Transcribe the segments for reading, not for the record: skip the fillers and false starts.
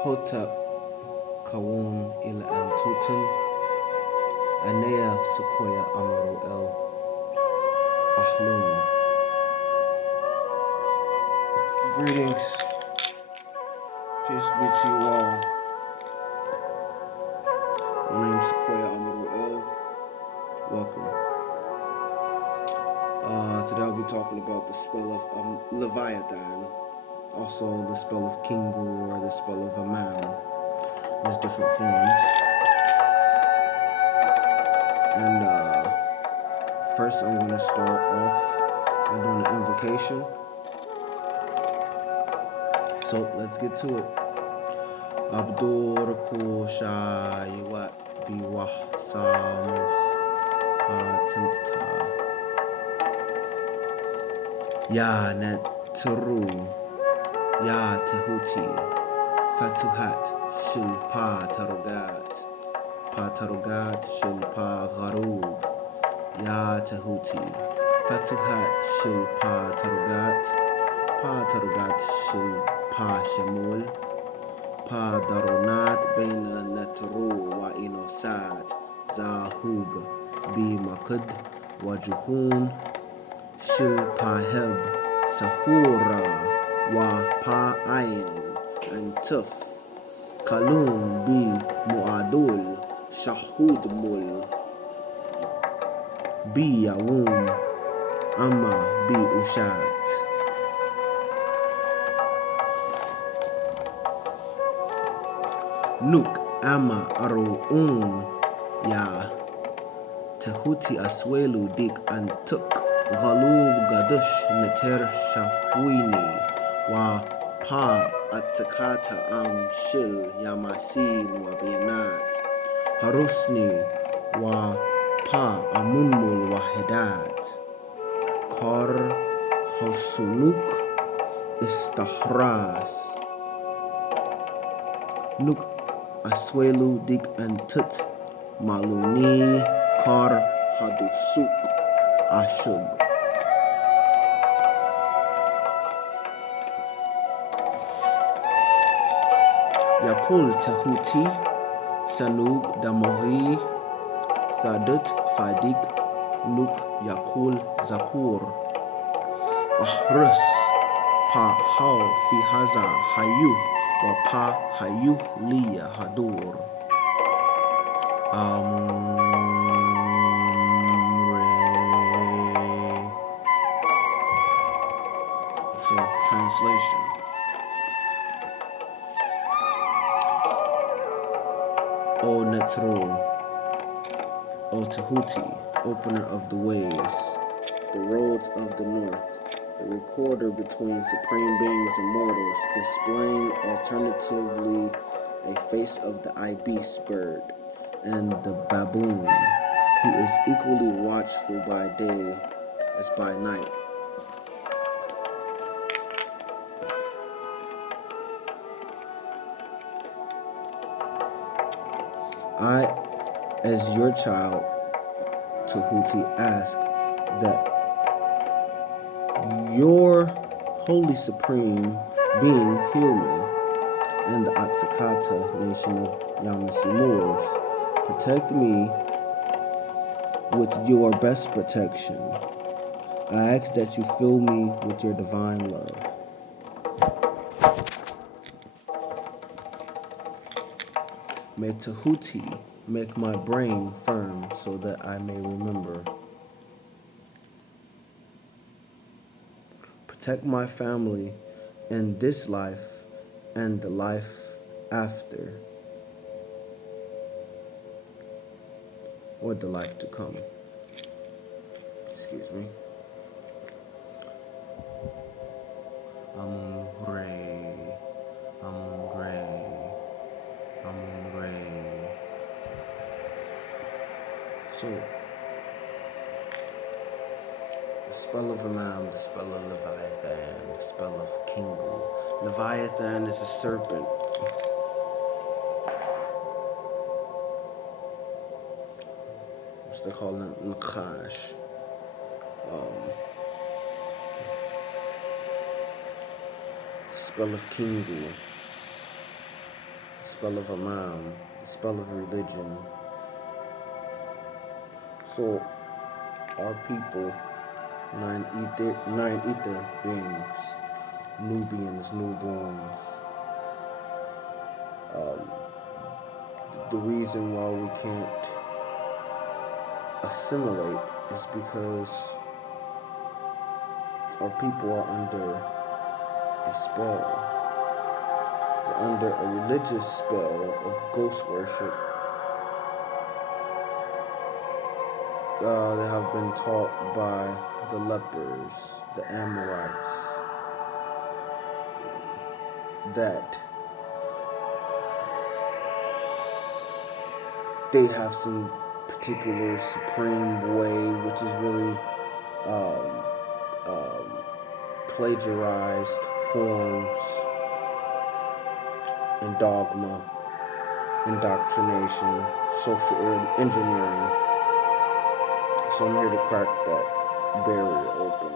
hotep, kawun ila antuten, Sequoyah Amaru Alahum. Greetings, peace be to you all. My name is Sequoyah Amaru. Welcome. Today I'll be talking about the spell of Leviathan, also the spell of Kingu or the spell of Amam. There's different forms. And first I'm going to start off by doing an invocation. So let's get to it. Abdur Kushayat Biwah Samus Patenta Ya Neteru Ya Tehuti Fatuhat Shilpa Tarugat Shilpa Gharub Ya Tehuti Fatuhat Shilpa Tarugat Shilpa Shamul Darunat Baina Neteru wa Inosat Zahub Bi Makud Wajuhun Shilpaheb Safura wa Ayin and Tuf Kalun Bi Muadul Shahud Mul Bi Yawum Amma Bi Ushat Nuk Amar-Utu Ya Tehuti Aswelu Dik Antuk Ghalub Gadush Neteru Shafwini Wa Pa Atsakata Am Shil Yamasin Wa Bianat Harusni Wa Pa Amunmul Wahidat Kar Hosunuk Istahras Nuk Aswelu Dik Antut Maluni Kar Hadusuk Ashug Yakul Tahuti Sanub Damohi Zadut Fadik Nuk Yakul Zakur Ahrus Pa Hau Fi Haza Hayu Wa Pa Hayu Liya Hadur So, translation. O Neteru, O Tehuti, opener of the ways, the roads of the north, the recorder between supreme beings and mortals, displaying alternatively a face of the ibis bird and the baboon. He is equally watchful by day as by night. I, as your child, Tehuti, ask that your Holy Supreme Being heal me and the Atsakata nation of Yamasimurs. Protect me with your best protection. I ask that you fill me with your divine love. May Tehuti make my brain firm so that I may remember. Protect my family in this life and the life after, or the life to come. Excuse me. Amun Ray. So, the spell of Amam, the spell of Leviathan, the spell of Kingu. Leviathan is a serpent. Which they call Nakash. Spell of Kingu. spell of Amam, the spell of religion. So our people, nine ether beings, Nubians, newborns. The reason why we can't assimilate is because our people are under a spell. They're under a religious spell of ghost worship. They have been taught by the lepers, the Amorites, that they have some particular supreme way, which is really plagiarized forms and dogma, indoctrination, social engineering. So I'm here to crack that barrier open.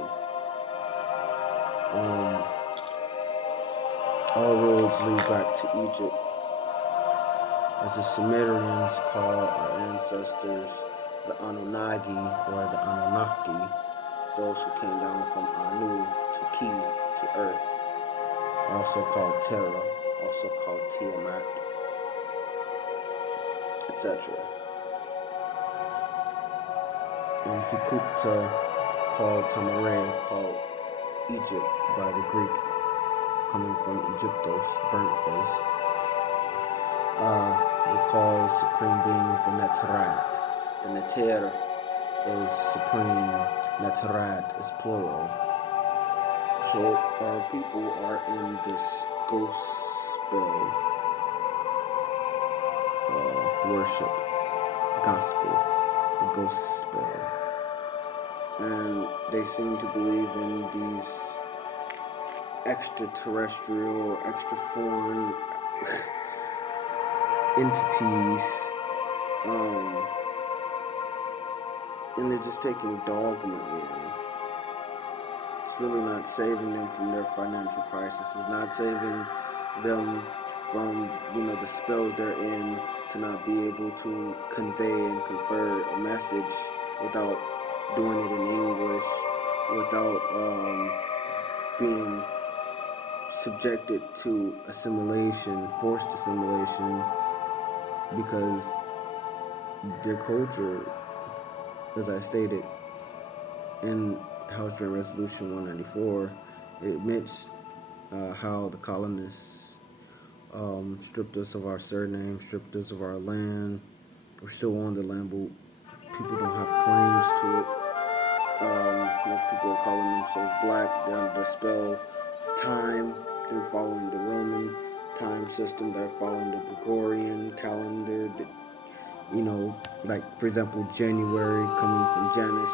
All roads lead back to Egypt, as the Sumerians call our ancestors the Annunagi or the Anunnaki, those who came down from Anu to Ki to Earth, also called Terra, also called Tiamat, etc. And Hikupta, called Tamare, called Egypt by the Greek, coming from Egyptos, burnt face. We call supreme beings the Neterat. The Neteru is supreme, Neterat is plural. So our people are in this ghost spell worship, gospel, the ghost spell. And they seem to believe in these extraterrestrial, extra foreign entities, and they're just taking dogma in. It's really not saving them from their financial crisis. It's not saving them from, the spells they're in, to not be able to convey and confer a message without doing it in English, without being subjected to assimilation, forced assimilation, because their culture, as I stated in House Joint Resolution 194, it admits how the colonists stripped us of our surname, stripped us of our land. We're still on the land, but people don't have claims to it. Most people are calling themselves black. They're under the spell of time. They're following the Roman time system. They're following the Gregorian calendar. Like, for example, January coming from Janus.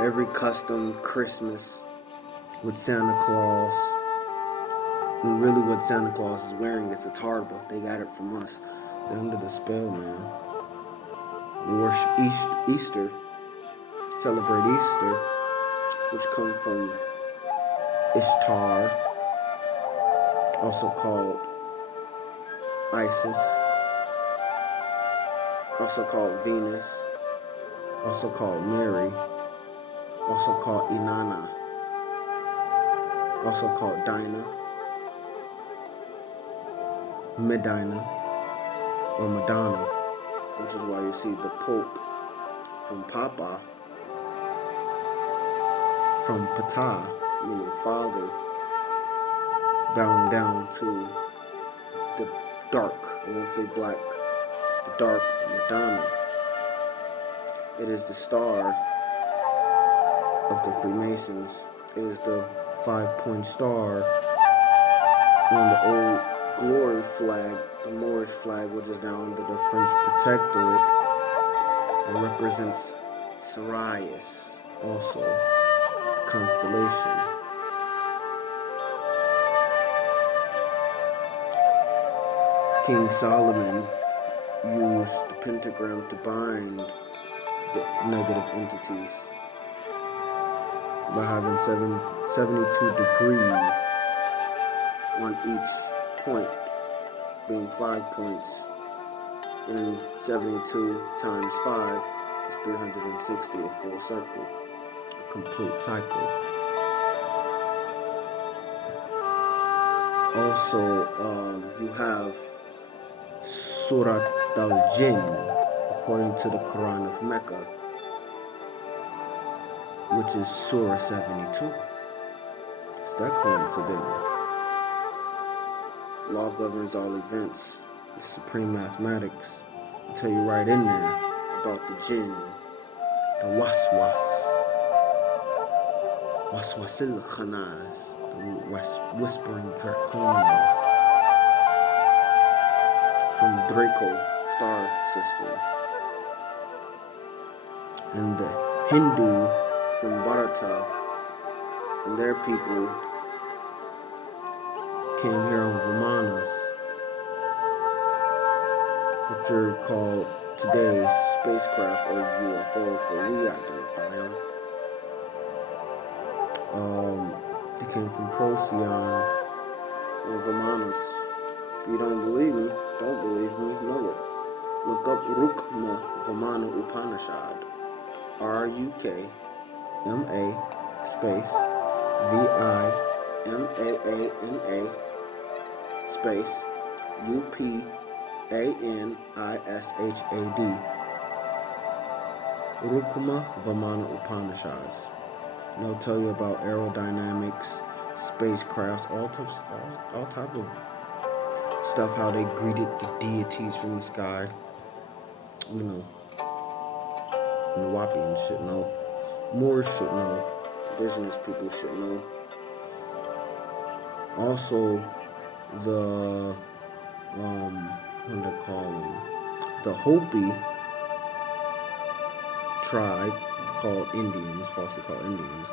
Every custom, Christmas with Santa Claus. And really what Santa Claus is wearing is a tarba. They got it from us. They're under the spell, man. We worship Easter, celebrate Easter, which comes from Ishtar, also called Isis, also called Venus, also called Mary, also called Inanna, also called Dinah, Medina, or Madonna, which is why you see the Pope from Papa, from Pata, meaning father, bowing down to the dark, I won't say black, the dark Madonna. It is the star of the Freemasons. It is the 5-point star on the old glory flag, the Moorish flag, which is now under the French protectorate, and represents Sirius, also the constellation. King Solomon used the pentagram to bind the negative entities by having 72 degrees on each point, being 5 points, and 72 times 5 is 360, a full cycle, a complete cycle. Also, you have Surat al-Jinn, according to the Quran of Mecca, which is Surah 72. Is that coincidental? Law governs all events. The supreme mathematics will tell you right in there about the jinn, the waswasil khanas, the whispering draconians from Draco star system, and the Hindu from Bharata and their people came here on Vimanas, which are called today spacecraft or UFOs, but we identify them. They came from Procyon or Vimanas. If you don't believe me, know it. Look up Rukma Vimana Upanishad, RUKMA space VIMAANA space UPANISHAD, Rukma Vimana Upanishads. And they'll tell you about aerodynamics, spacecrafts, all type of stuff, how they greeted the deities from the sky. You know, Nawapians should know. Moors should know. Indigenous people should know. Also, the what do they call them? The Hopi tribe, called Indians, falsely called Indians.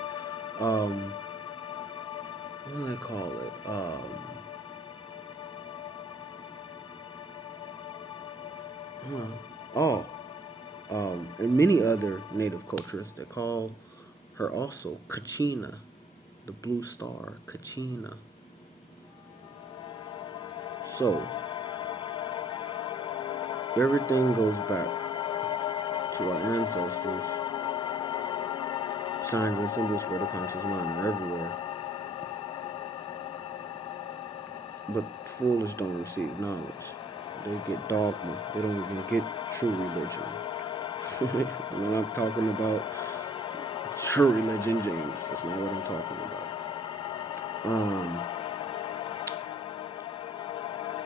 What do they call it? And many other native cultures, they call her also Kachina, the blue star, Kachina. So, everything goes back to our ancestors. Signs and symbols for the conscious mind are everywhere. But foolish don't receive knowledge. They get dogma. They don't even get true religion. When I'm talking about true religion, James, that's not what I'm talking about.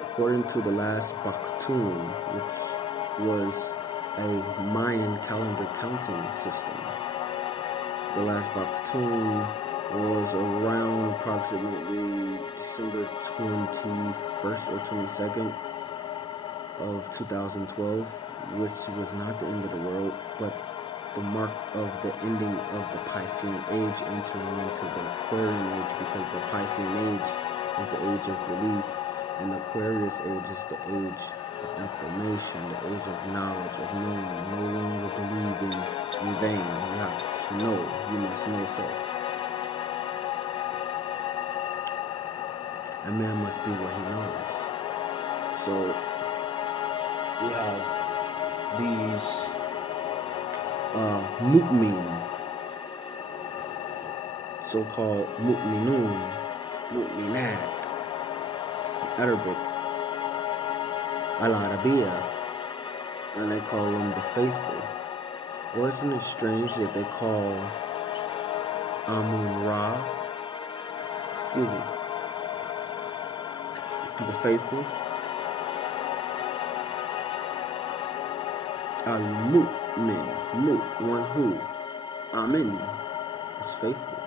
According to the last Bakhtun, which was a Mayan calendar counting system, the last Bakhtun was around approximately December 21st or 22nd of 2012, which was not the end of the world, but the mark of the ending of the Piscean age entering into the Aquarian age, because the Piscean age is the age of belief, and the Aquarius age is the age of information, the age of knowledge, of knowing, no longer believing in vain. You have to know, you must know so. A man must be what he knows. So, we have these mu'min, so-called mu'minun, mu'minat, Arabic, al-Arabiya, and they call them the faithful. Wasn't it strange that they call Amun-Ra, the faithful? Al-Mu'min, one who, Amin, is faithful.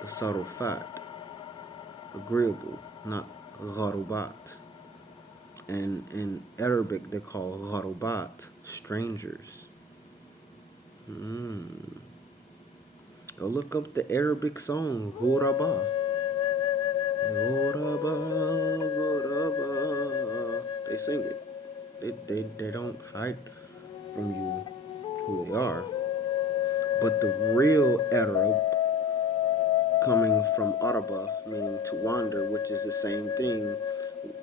The Sarufat, agreeable, not Gharubat. And in Arabic they call Gharubat strangers. Go look up the Arabic song, Ghuraba. Ghuraba, Ghuraba. They sing it. They don't hide from you who they are. But the real Arab coming from Araba, meaning to wander, which is the same thing,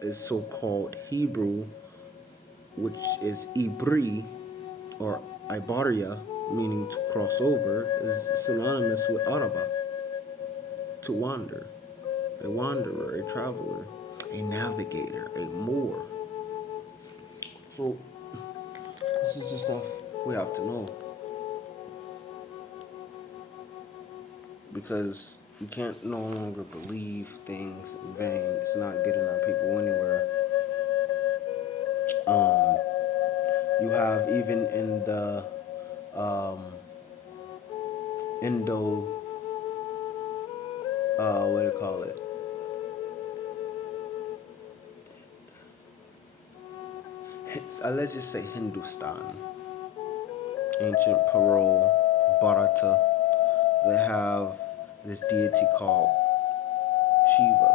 is so-called Hebrew, which is Ibri, or Ibaria, meaning to cross over, is synonymous with Araba, to wander, a wanderer, a traveler, a navigator, a Moor. So, this is the stuff we have to know. Because you can't no longer believe things in vain. It's not getting our people anywhere. You have even in the Indo, what do you call it? Let's just say Hindustan, ancient Paro, Bharata. They have this deity called Shiva,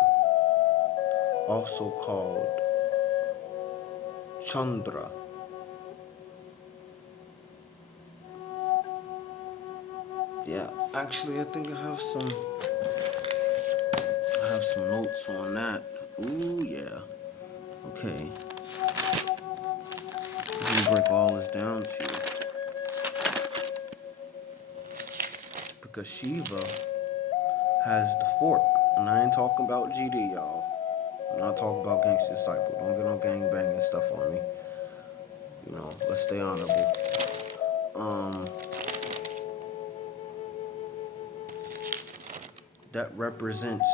also called Chandra. Yeah, actually, I think I have some notes on that. Ooh, yeah. Okay. Let me break all this down to you. Because Shiva has the fork. And I ain't talking about GD, y'all. I'm not talking about Gangsta Disciple. Don't get no gang banging stuff on me. You know, let's stay honorable. That represents,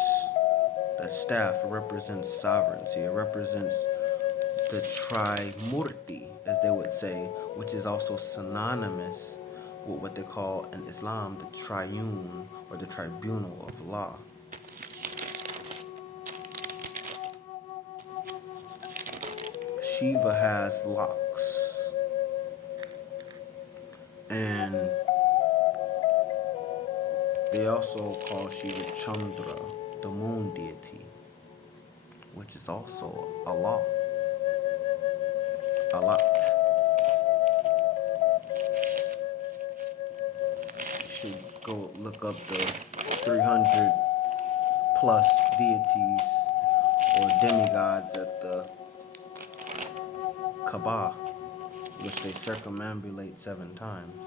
that staff represents sovereignty. It represents the Trimurti, as they would say, which is also synonymous with what they call in Islam the triune or the tribunal of law. Shiva has locks, and they also call Shiva Chandra, the moon deity, which is also Allah. Alat. You should go look up the 300 plus deities or demigods at the Kaaba, which they circumambulate 7 times.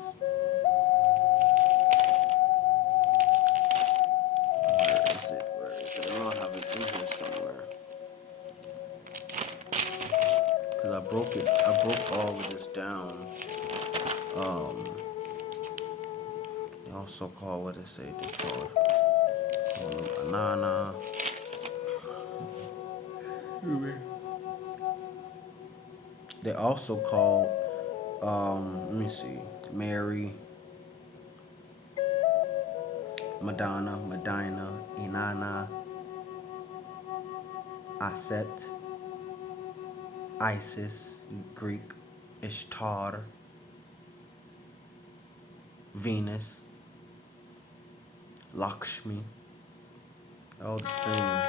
Where is it? I know I have it in here somewhere. Because I broke all of this down. They also call, what they say, they call them Anana. They also call, let me see, Mary, Madonna, Medina, Inanna, Aset, Isis, Greek, Ishtar, Venus, Lakshmi, all the same.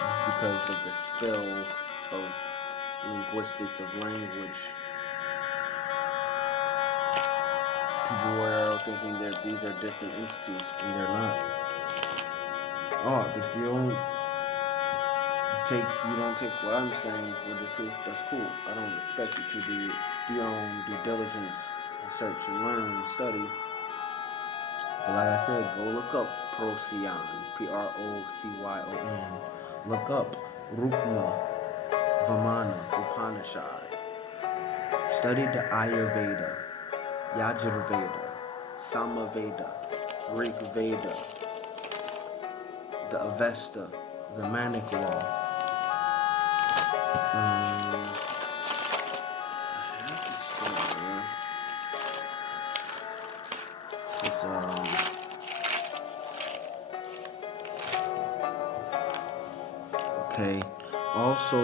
Just because of the spell of linguistics of language. People were thinking that these are different entities, and they're not. Oh, if you don't take what I'm saying for the truth, that's cool. I don't expect you to do your own due diligence, research and learn and study. But like I said, go look up Procyon, Procyon. Look up Rukma, Vamana, Upanishad. Study the Ayurveda, Yajurveda, Samaveda, Rig Veda, the Avesta, the Manic Law. I have this somewhere. Okay. Also,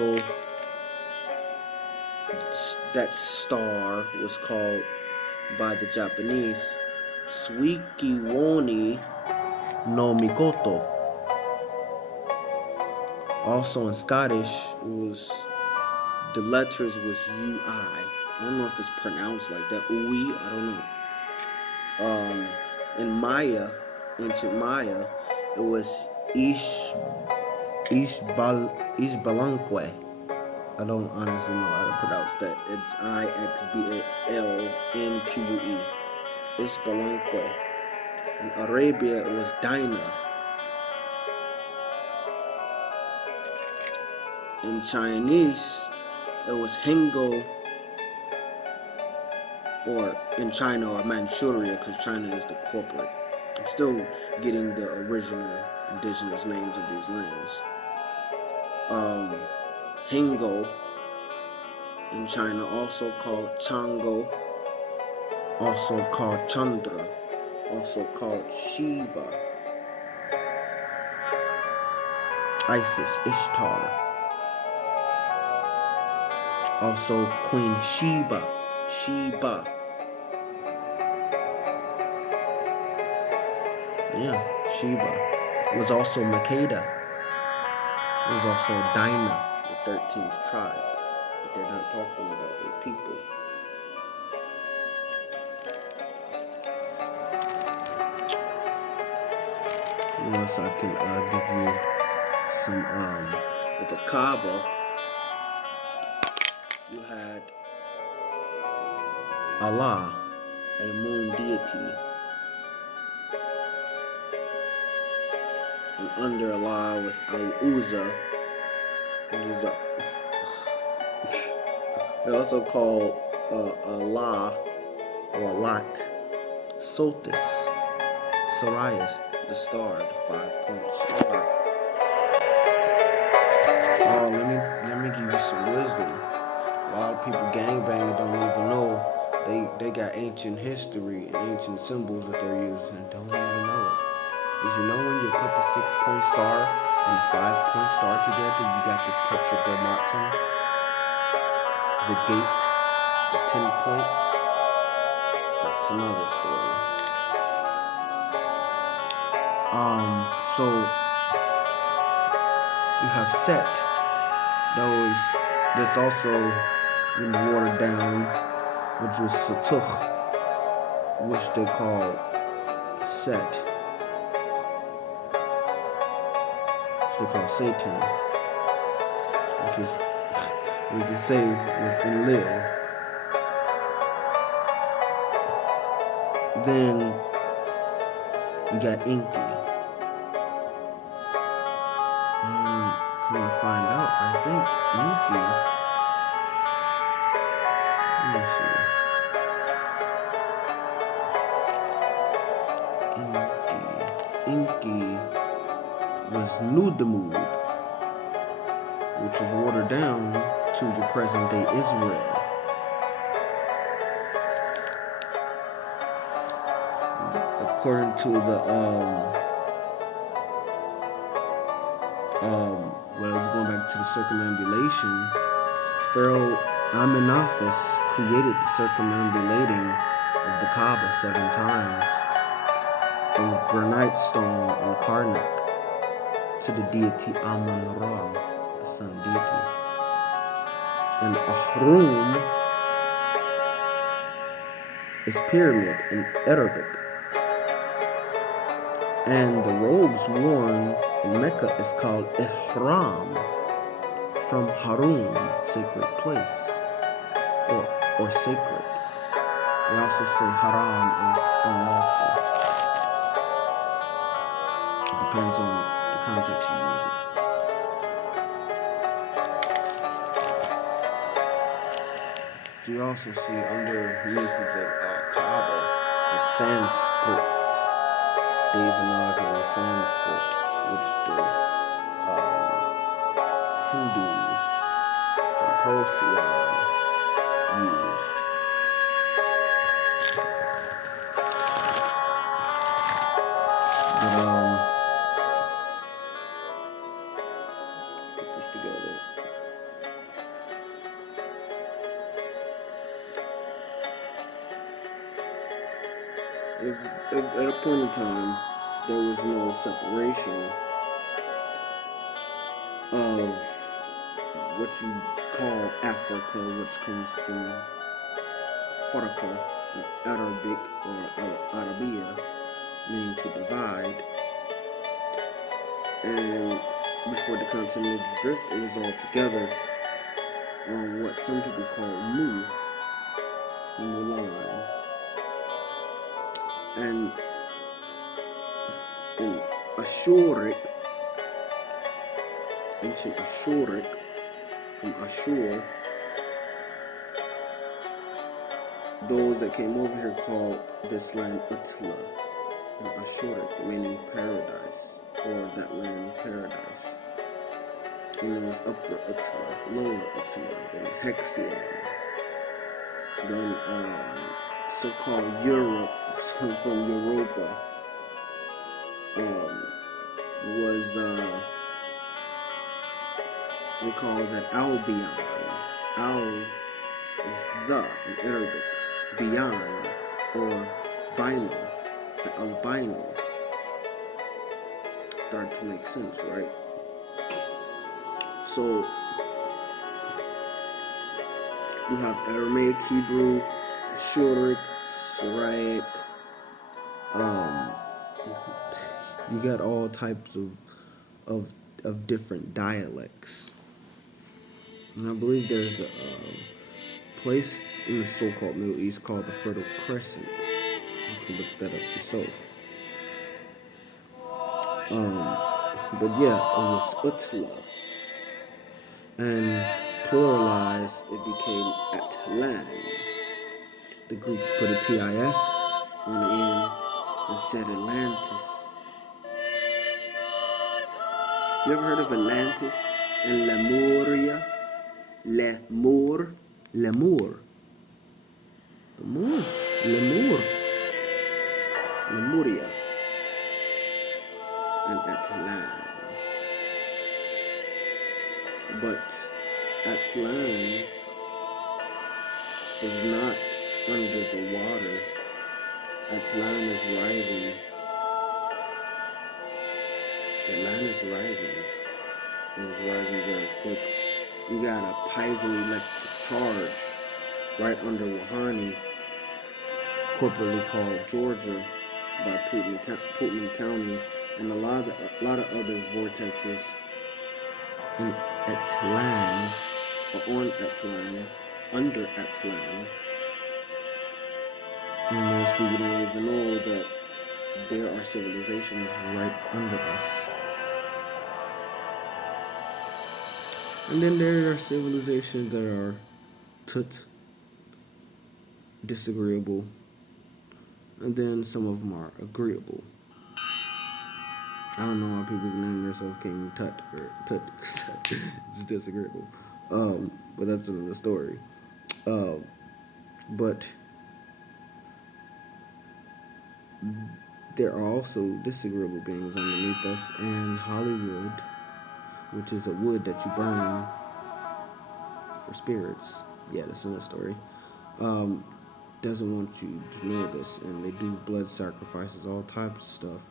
that star was called by the Japanese Suikiwoni no Mikoto. Also in Scottish, the letters was UI. I don't know if it's pronounced like that. UI, I don't know. In Maya, ancient Maya, it was Ishbalanque. I don't honestly know how to pronounce that. It's Ixbalnque. Ishbalanque. In Arabia, it was Dinah. In Chinese, it was Hingo, or in China or Manchuria, because China is the corporate. I'm still getting the original indigenous names of these lands. Hingo in China, also called Chango, also called Chandra, also called Shiva, Isis, Ishtar, also Queen Sheba, Sheba. It was also Makeda. It was also Dinah, the 13th tribe, but they're not talking about a people. Unless I can give you some, at the Kaaba, you had Allah, a moon deity, and under Allah was Al-Uzza, which is they also called Allah or Lot, Sotis, Sirius, the star, the 5-point star. Oh, let me give you some wisdom. A lot of people gangbanging don't even know they got ancient history and ancient symbols that they're using and don't even know it. Did you know when you put the 6-point star and the 5-point star together, you got the tetragrammaton, the gate, the 10 points? That's another story. So you have Set. That's also been watered down, which was Satuch, which they call Set, which they call Satan, which is, we can say, was Enlil. Then you got Enqi. Come to find out, I think Enqi, let me see. Enqi was Nudimmud, which was watered down to the present day Israel. According to the when I was going back to the circumambulation, Pharaoh Amenaphis created the circumambulating of the Kaaba 7 times, from granite stone and Karnak to the deity Amun-Ra, the sun deity. And Ahrum is pyramid in Arabic. And the robes worn in Mecca is called Ihram, from Harum, sacred place, or sacred. They also say Haram is unlawful. It depends on the context you use it. You also see underneath the Kaaba the Sanskrit, Devanagari and Sanskrit, which the Hindus from Procyon used. But put this together. At a point in time, there was no separation of what you call Africa, which comes from Faraka, Arabic or Arabia, meaning to divide. And before the continental drift, it was all together on what some people call Mulan. And in Ashuric, ancient Ashuric, from Ashur, those that came over here called this land Utla, in Ashuric, meaning paradise, or that land paradise. And it was Upper Utla, Lower Utla, then Hexion, then so-called Europe, from Europa, was we call that Albion. Al is the in Arabic, beyond, or bino, the albino. Start to make sense, right? So you have Aramaic, Hebrew, Ashuric, Syriac. You got all types of different dialects. And I believe there's a place in the so-called Middle East called the Fertile Crescent. You can look that up yourself. But yeah, it was Utla. And pluralized, it became Atlan. The Greeks put a TIS on the end and said Atlantis. You ever heard of Atlantis and Lemuria? Lemur. Lemuria, and Atlan. But Atlan is not under the water. Atlan is rising. Atlan is rising. And it's rising very quick. You got a piezoelectric charge right under Wahani, corporately called Georgia, by Putnam County, and a lot of other vortexes in Atlan, or on Atlan, under Atlan. And most people don't even know that there are civilizations right under us. And then there are civilizations that are disagreeable, and then some of them are agreeable. I don't know why people name themselves King Tut or Tut because it's disagreeable. But that's another story. But there are also disagreeable beings underneath us, and Hollywood, which is a wood that you burn for spirits. Yeah, that's another story. Doesn't want you to know this, and they do blood sacrifices, all types of stuff,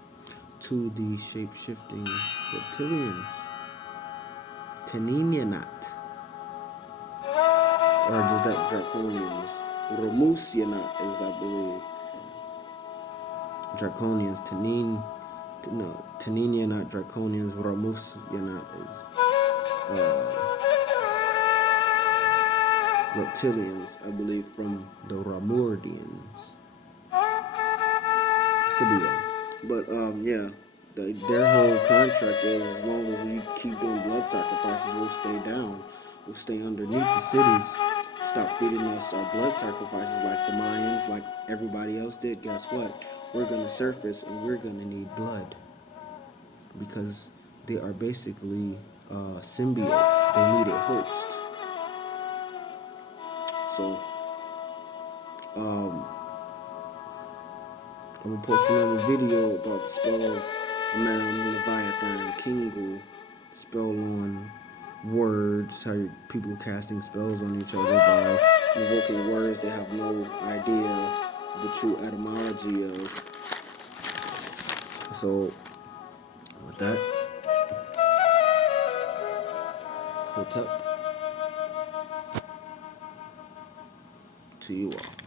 to the shape-shifting reptilians. Taninianat. Or does that Draconians? Romusianat is, I believe. Draconians, Taninianat, Draconians, Romusianat is reptilians, I believe, from the Ramordians. Could be wrong. But, yeah, their whole contract is as long as we keep doing blood sacrifices, we'll stay down. We'll stay underneath the cities. Stop feeding us our blood sacrifices like the Mayans, like everybody else did. Guess what? We're going to surface and we're going to need blood. Because they are basically symbiotes. They need a host. So, I'm going to post another video about the spell of Amam, Leviathan, Kingu, spell on words, how people casting spells on each other by invoking words they have no idea the true etymology of. So, with that, hotep to you all.